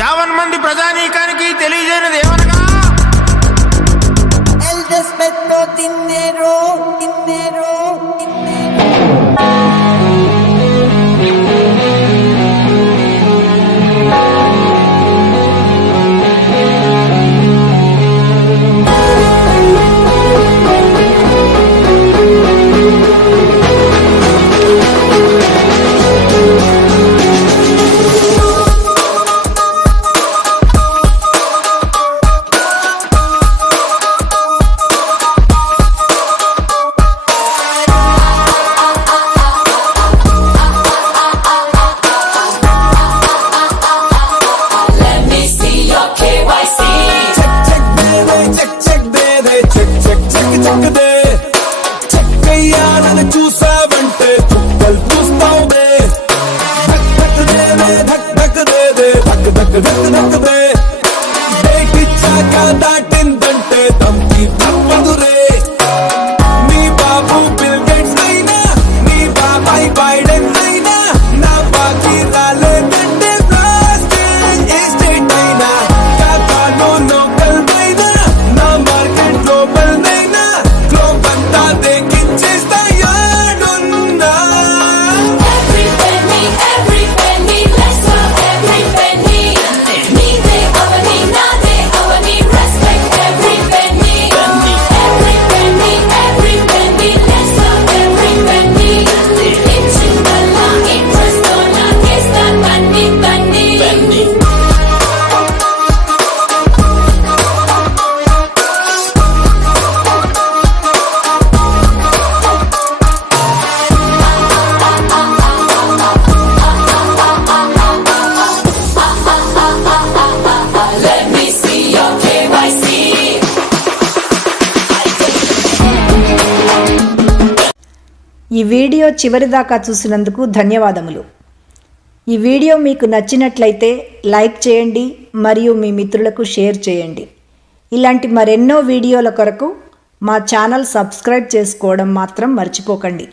50 మంది ప్రజానీకానికి తెలియజేయనిది ఏమనగా El respeto, dinero, dinero, dinero. చూసావంటే చుక్కలు చూస్తావుదే ధక్ ధక్ దేదే ధక్ ధక్ దేదే ధక్ ధక్ ధక్ ధక్ దే బేకిచ్చాక దాటిందంటే తంకి తప్పదురే నీ బాబు బిల్ గేట్స్ అయినా నీ బాబాయ్ బైడెన్ అయినా నా బాకీ రాలేదంటే ప్లాస్టిక్ ఎస్టేట్ అయినా కాకాలో లోకల్ అయినా నా మార్కెట్ గ్లోబల్ అయినా గ్లోబ్ అంతా దేకిచ్చేస్తా ఈ వీడియో చివరిదాకా చూసినందుకు ధన్యవాదములు. ఈ వీడియో మీకు నచ్చినట్లయితే లైక్ చేయండి మరియు మీ మిత్రులకు షేర్ చేయండి. ఇలాంటి మరెన్నో వీడియోల కొరకు మా ఛానల్ సబ్స్క్రైబ్ చేసుకోవడం మాత్రం మర్చిపోకండి.